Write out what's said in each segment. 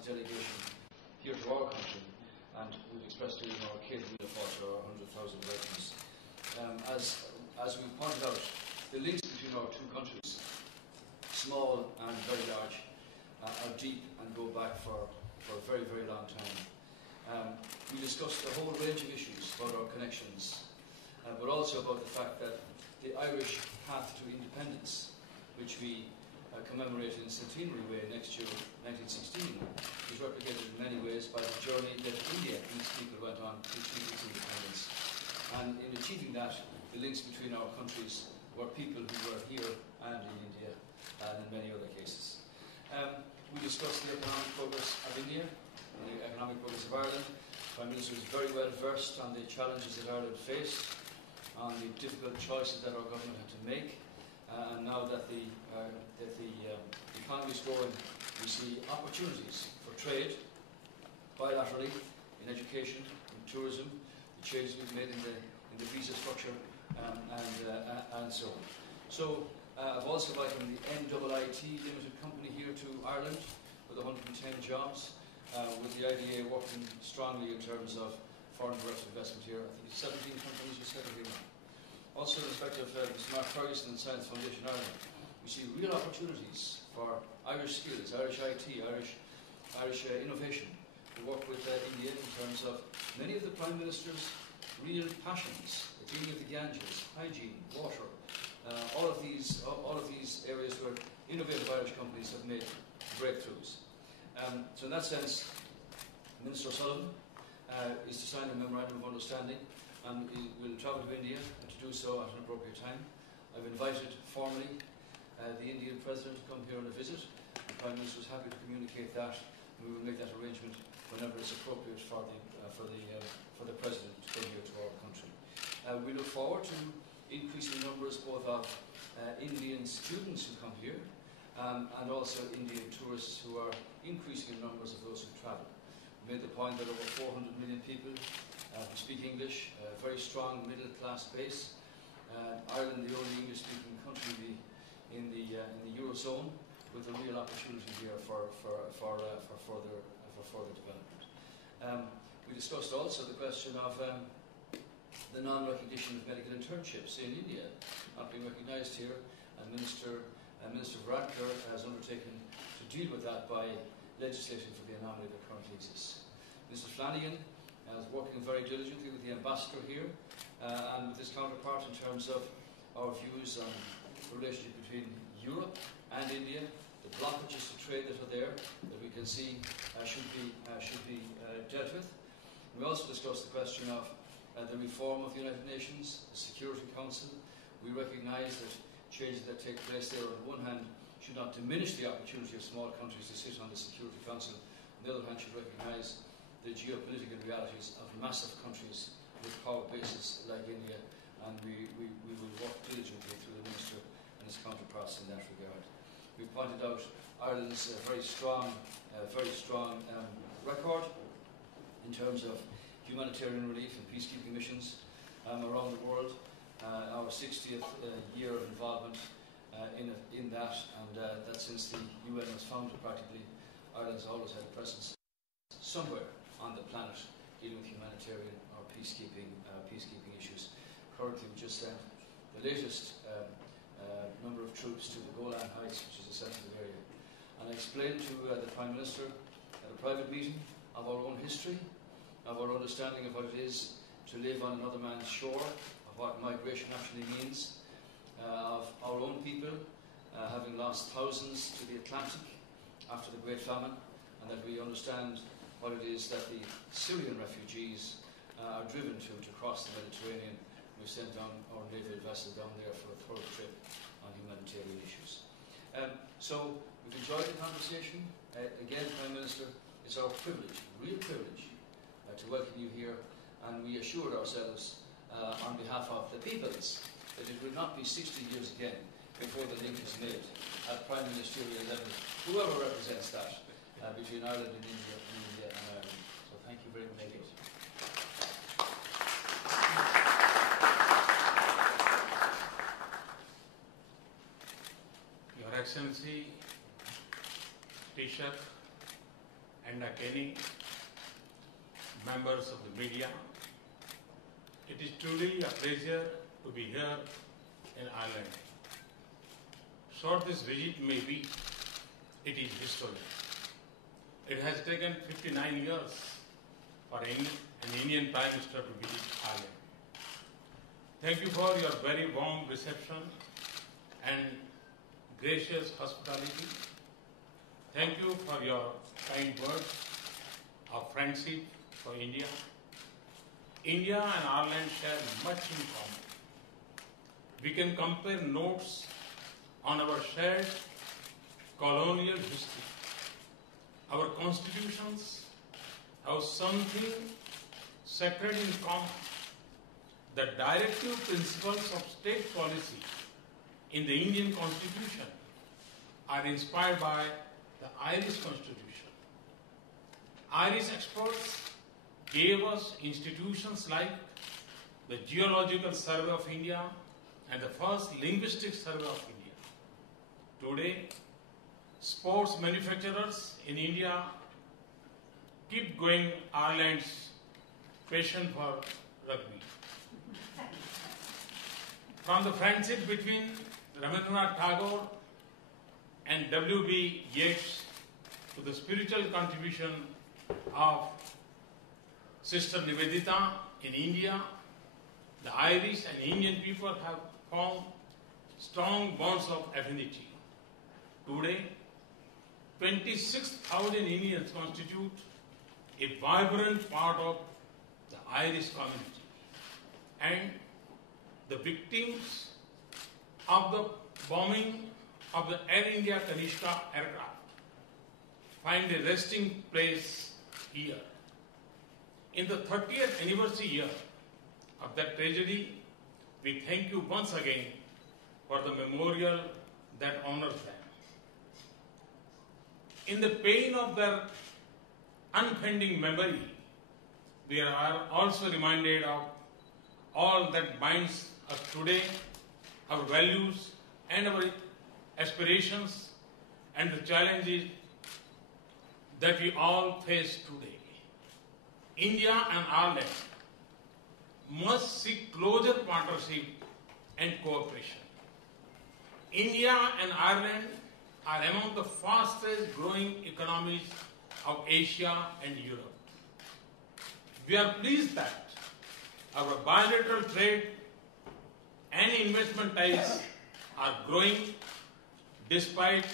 Party's delegation here to our country, and we've expressed to our Kate Wheeler our 100,000 veterans. As we pointed out, the links between our two countries, small and very large, are deep and go back for a very, very long time. We discussed a whole range of issues about our connections, but also about the fact that the Irish path to independence, which we commemorate in a centenary way next year, 1916, is replicated in many ways by the journey that India, these people went on to achieve its independence. And in achieving that, the links between our countries were people who were here and in India, and in many other cases. We discussed the economic progress of India and the economic progress of Ireland. The Prime Minister was very well versed on the challenges that Ireland faced, on the difficult choices that our government had to make. And now that the economy is growing, we see opportunities for trade, bilaterally, in education, in tourism, the changes we've made in the visa structure, and so on. So I've also welcomed the NIIT Limited Company here to Ireland with 110 jobs, with the IDA working strongly in terms of foreign direct investment here. I think it's 17 companies we said here now. Also, in respect of Mr. Mark Ferguson and Science Foundation Ireland, we see real opportunities for Irish skills, Irish IT, Irish innovation to work with India in terms of many of the Prime Minister's real passions, the dealing of the Ganges, hygiene, water, all of these areas where innovative Irish companies have made breakthroughs. So in that sense, Minister Sullivan is to sign a memorandum of understanding, and we will travel to India to do so at an appropriate time. I've invited formally the Indian President to come here on a visit. The Prime Minister is happy to communicate that, and we will make that arrangement whenever it's appropriate for the President to come here to our country. We look forward to increasing numbers both of Indian students who come here and also Indian tourists who are increasing in numbers of those who travel. We made the point that over 400 million people who speak English, a very strong middle-class base. Ireland, the only English-speaking country in the Eurozone, with a real opportunity here for further development. We discussed also the question of the non-recognition of medical internships in India, not being recognised here, and Minister Varadkar has undertaken to deal with that by legislating for the anomaly that currently exists. Mr. Flanagan is working very diligently with the ambassador here and with his counterpart in terms of our views on the relationship between Europe and India, the blockages to trade that are there that we can see should be dealt with. We also discussed the question of the reform of the United Nations, the Security Council. We recognise that changes that take place there, on the one hand, should not diminish the opportunity of small countries to sit on the Security Council. On the other hand, should recognise the geopolitical realities of massive countries with power bases like India, and we will work diligently through the Minister and his counterparts in that regard. We've pointed out Ireland's very strong record in terms of humanitarian relief and peacekeeping missions around the world. Our 60th year of involvement in that, and that since the UN was founded practically, Ireland's always had a presence somewhere on the planet dealing with humanitarian or peacekeeping issues. Currently, we just sent the latest number of troops to the Golan Heights, which is a sensitive area. And I explained to the Prime Minister at a private meeting of our own history, of our understanding of what it is to live on another man's shore, of what migration actually means, of our own people having lost thousands to the Atlantic after the Great Famine, and that we understand what it is that the Syrian refugees are driven to cross the Mediterranean. We've sent down our naval vessel down there for a thorough trip on humanitarian issues. So we've enjoyed the conversation. Again, Prime Minister, it's our privilege, real privilege, to welcome you here, and we assured ourselves on behalf of the peoples that it would not be 60 years again before the link is made at Prime Ministerial level, whoever represents that, between Ireland and India and Ireland. So thank you very much. Your Excellency, Taoiseach, Enda Kenny, members of the media. It is truly a pleasure to be here in Ireland. Short this visit may be, it is historic. It has taken 59 years for an Indian Prime Minister to visit Ireland. Thank you for your very warm reception and gracious hospitality. Thank you for your kind words of friendship for India. India and Ireland share much in common. We can compare notes on our shared colonial history. Our constitutions have something sacred in common. The directive principles of state policy in the Indian Constitution are inspired by the Irish Constitution. Irish experts gave us institutions like the Geological Survey of India and the first Linguistic Survey of India. Today, sports manufacturers in India keep going Ireland's passion for rugby. From the friendship between Rabindranath Tagore and W.B. Yeats to the spiritual contribution of Sister Nivedita in India, the Irish and Indian people have formed strong bonds of affinity. Today, 26,000 Indians constitute a vibrant part of the Irish community. And the victims of the bombing of the Air India Kanishka aircraft find a resting place here. In the 30th anniversary year of that tragedy, we thank you once again for the memorial that honors them. In the pain of their unfading memory, we are also reminded of all that binds us today, our values and our aspirations and the challenges that we all face today. India and Ireland must seek closer partnership and cooperation. India and Ireland are among the fastest growing economies of Asia and Europe. We are pleased that our bilateral trade and investment ties are growing despite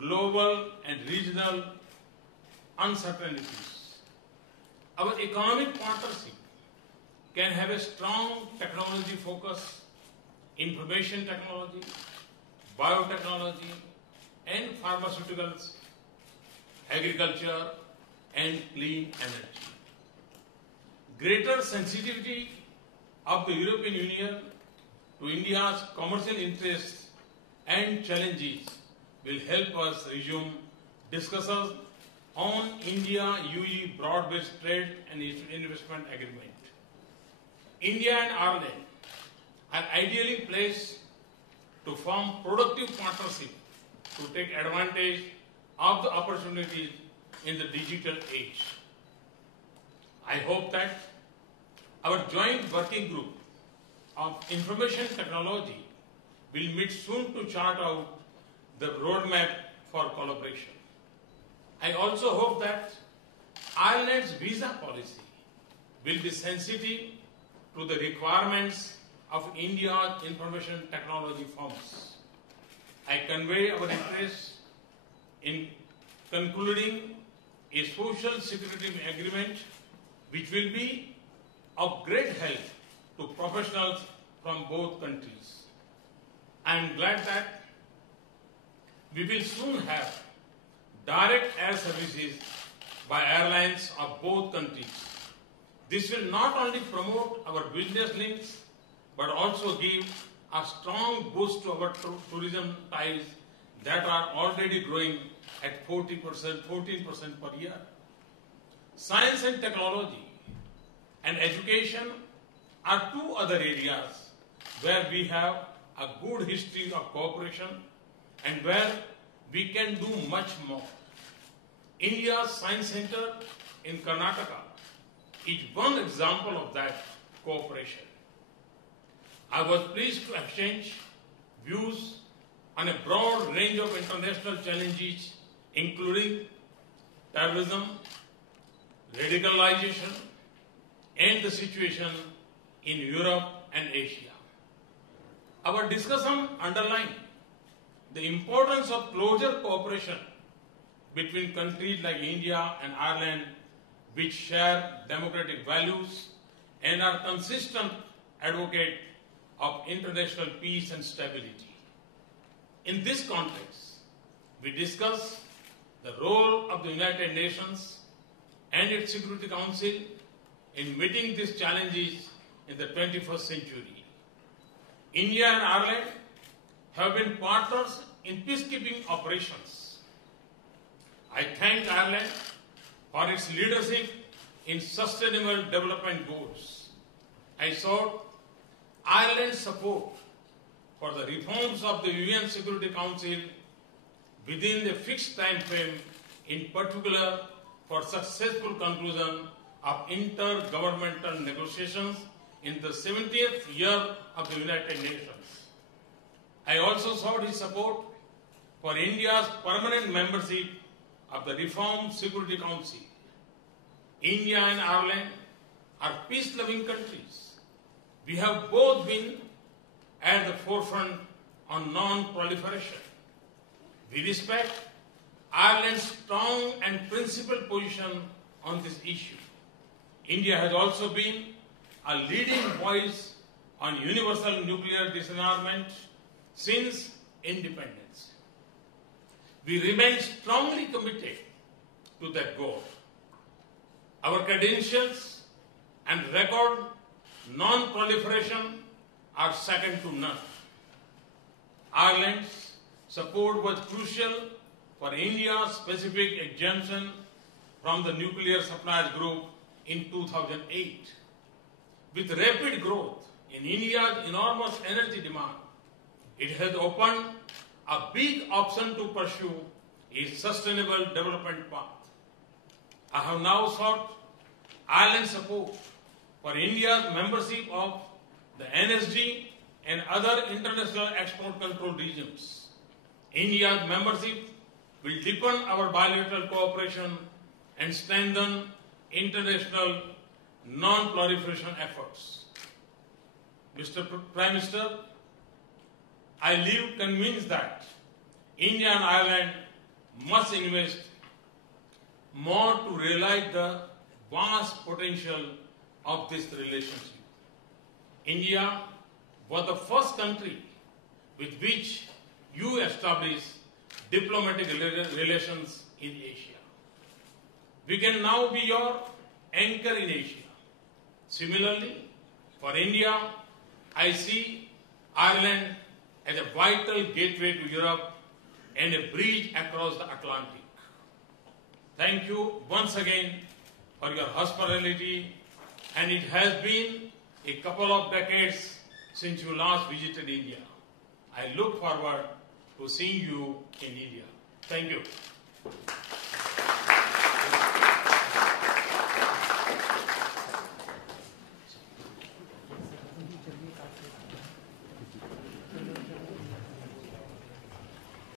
global and regional uncertainties. Our economic partnership can have a strong technology focus, information technology, biotechnology, and pharmaceuticals, agriculture, and clean energy. Greater sensitivity of the European Union to India's commercial interests and challenges will help us resume discussions on India-UE broad-based trade and investment agreement. India and Ireland are ideally placed to form productive partnership to take advantage of the opportunities in the digital age. I hope that our joint working group of information technology will meet soon to chart out the roadmap for collaboration. I also hope that Ireland's visa policy will be sensitive to the requirements of India's information technology firms. I convey our interest in concluding a social security agreement which will be of great help to professionals from both countries. I am glad that we will soon have direct air services by airlines of both countries. This will not only promote our business links, but also give a strong boost to our tourism ties that are already growing at 14% per year. Science and technology and education are two other areas where we have a good history of cooperation and where we can do much more. India's Science Center in Karnataka is one example of that cooperation. I was pleased to exchange views on a broad range of international challenges, including terrorism, radicalization, and the situation in Europe and Asia. Our discussion underlined the importance of closer cooperation between countries like India and Ireland, which share democratic values and are consistent advocates of international peace and stability. In this context, we discuss the role of the United Nations and its Security Council in meeting these challenges in the 21st century. India and Ireland have been partners in peacekeeping operations. I thank Ireland for its leadership in sustainable development goals. I sought Ireland's support for the reforms of the UN Security Council within the fixed time frame, in particular for successful conclusion of intergovernmental negotiations in the 70th year of the United Nations. I also sought his support for India's permanent membership of the Reformed Security Council. India and Ireland are peace-loving countries. We have both been at the forefront on non-proliferation. We respect Ireland's strong and principled position on this issue. India has also been a leading voice on universal nuclear disarmament since independence. We remain strongly committed to that goal. Our credentials and record non-proliferation are second to none. Ireland's support was crucial for India's specific exemption from the nuclear suppliers group in 2008. With rapid growth in India's enormous energy demand, it has opened a big option to pursue a sustainable development path. I have now sought Ireland's support for India's membership of the NSG and other international export control regions. India's membership will deepen our bilateral cooperation and strengthen international non-proliferation efforts. Mr. Prime Minister, I live convinced that India and Ireland must invest more to realize the vast potential of this relationship. India was the first country with which you established diplomatic relations in Asia. We can now be your anchor in Asia. Similarly, for India, I see Ireland as a vital gateway to Europe and a bridge across the Atlantic. Thank you once again for your hospitality, and it has been a couple of decades since you last visited India. I look forward to seeing you in India. Thank you.